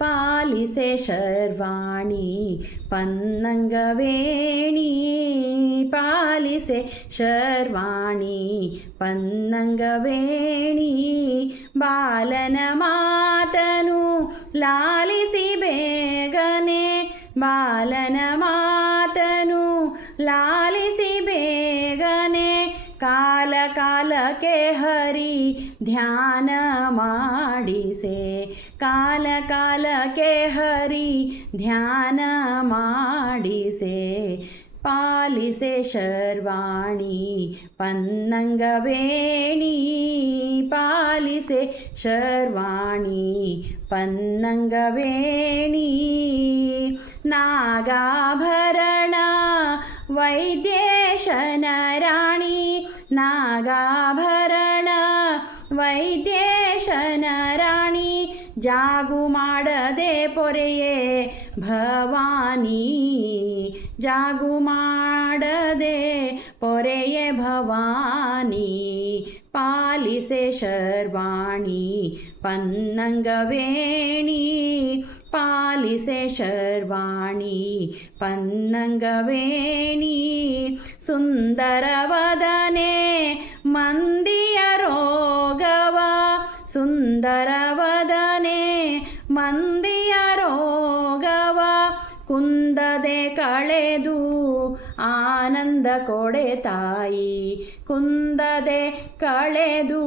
ಪಾಲಿಸೆ ಶರ್ವಾಣಿ ಪನ್ನಂಗವೇಣಿ ಪಾಲಿಸೆ ಶರ್ವಾಣಿ ಪನ್ನಂಗವೇಣಿ ಬಾಲನ ಮಾತನು ಲಾಲಿಸಿ ಬೇಗನೆ ಬಾಲನ ಮಾತನು ಲಾಲಿಸಿ ಬೇಗನೆ ಕಾಲ ಕಾಲಕ್ಕೆ ಹರಿ ಧ್ಯಾನ ಮಾಡಿಸೆ ಕಾಲ ಕಾಲಕ್ಕೆ ಹರಿ ಧ್ಯಾನ ಮಾಡಿಸೆ ಪಾಲಿಸೆ ಶರ್ವಾಣಿ ಪನ್ನಂಗವೇಣಿ ಪಾಲಿಸೆ ಶರ್ವಾಣಿ ಪನ್ನಂಗವೇಣಿ ನಾಗಾಭರಣ ವೈದ್ಯೇಶನ ರಾಣಿ ನಾಗಾಭರಣ ವೈದ್ಯೇಶನ ರಾಣಿ ಜಾಗು ಮಾಡದೆ ಪೊರೆಯೇ ಭವಾನಿ ಜಾಗು ಮಾಡದೆ ಪೊರೆಯೇ ಭವಾನಿ ಪಾಲಿಸೆ ಶರ್ವಾಣಿ ಪನ್ನಂಗವೇಣಿ ಪಾಲಿಸೆ ಶರ್ವಾಣಿ ಪನ್ನಂಗವೇಣಿ ಸುಂದರವದನೆ ಮಂದಿಯ ರೋಗವ ಸುಂದರವದನೆ ಮಂದಿಯ ರೋಗವ ಕುಂದದೆ ಕಳೆದು ಆನಂದ ಕೊಡೆ ತಾಯಿ ಕುಂದದೆ ಕಳೆದು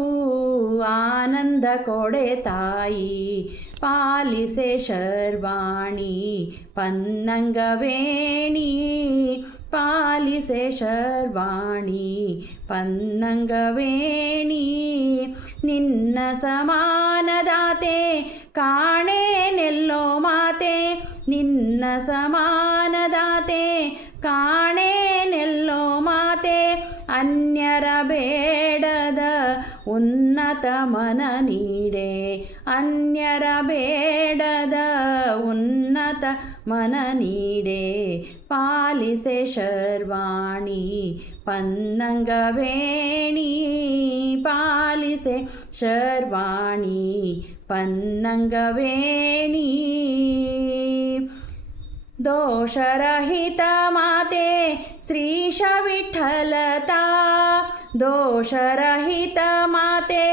ಆನಂದ ಕೊಡೆ ತಾಯಿ ಪಾಲಿಸೆ ಶರ್ವಾಣಿ ಪನ್ನಂಗವೇಣಿ ಪಾಲಿಸೆ ಶರ್ವಾಣಿ ಪನ್ನಂಗವೇಣಿ ನಿನ್ನ ಸಮಾನದಾತೆ ಕಾಣೇನೆಲ್ಲೋ ಮಾತೆ ನಿನ್ನ ಸಮಾನದಾತೆ ಕಾಣೇನೆಲ್ಲೋ ಮಾತೆ ಅನ್ಯರ ಬೇಡದ ಉನ್ನತ ಮನ ನೀಡೆ ಅನ್ಯರ ಬೇಡದ ಉನ್ನತ ಮನ ನೀಡೆ ಪಾಲಿಸೆ ಶರ್ವಾಣಿ ಪನ್ನಂಗವೇಣಿ ಪಾಲಿಸೆ ಶರ್ವಾಣಿ ಪನ್ನಂಗವೇಣಿ ದೋಷರಹಿತ ಮಾತೆ ಶ್ರೀಶ ವಿಠ್ಠಲತಾ ದೋಷರಹಿತ ಮಾತೆ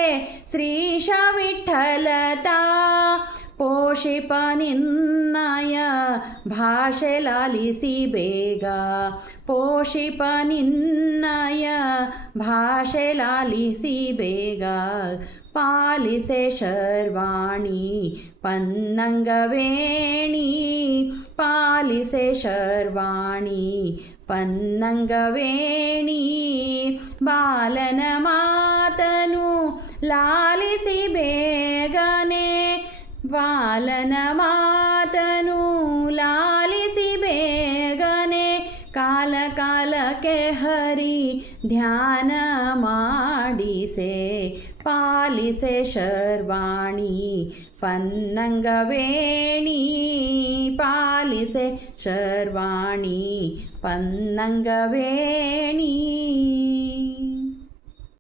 ಶ್ರೀಶ ವಿಠ್ಠಲತಾ ಪೋಷಿಪ ನಿನ್ನಯ ಭಾಷೆ ಲಾಲಿಸಿ ಬೇಗ ಪೋಷಿಪ ನಿನ್ನಯ ಭಾಷೆ ಲಾಲಿಸಿ ಬೇಗ ಪಾಲಿಸೆ ಶರ್ವಾಣಿ ಪನ್ನಂಗವೇಣಿ ಪಾಲಿಸೆ ಶರ್ವಾಣಿ ಪನ್ನಂಗವೇಣಿ ಬಾಲನ ಮಾತನು ಲಾಲಿಸಿ ಬೇಗನೆ ಬಾಲನ ಮಾತನು ಲಾಲಿಸಿ ಬೇಗನೆ ಕಾಲ ಕಾಲಕ್ಕೆ ಹರಿ ಧ್ಯಾನ ಮಾಡಿಸೆ ಪಾಲಿಸೆ ಶರ್ವಾಣಿ ಪನ್ನಂಗವೇಣಿ ಪಾಲಿಸೆ ಶರ್ವಾಣಿ ಪನ್ನಂಗವೇಣಿ